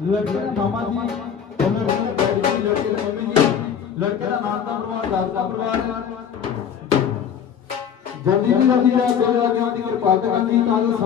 ਲੜਕੇ ਦੇ ਮਾਮਾ ਜੀ, ਉਹਨਾਂ ਦੇ ਡੈਡੀ ਜੀ ਲੜਕੇ ਦੇ ਮੰਮੀ ਜੀ, ਲੜਕੇ ਦਾ ਨਾਨਕਾ ਪਰਿਵਾਰ ਦਾਦਾ ਪਰਿਵਾਰ ਜਲਦੀ ਦੀ ਜਲਦੀ ਲੈ ਕੇ ਆ ਗਿਆ ਦੀ ਕਿਰਪਾ ਕਰਨੀ ਨਾਲ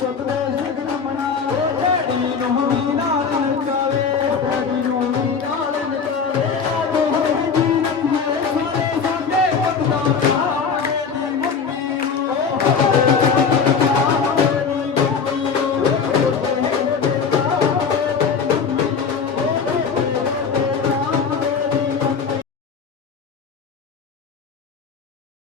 ਸੁਤ ਦੇ ਸਿਗਰਮਣਾ ਉਹ ਜਿਹੜੀ ਨੂੰ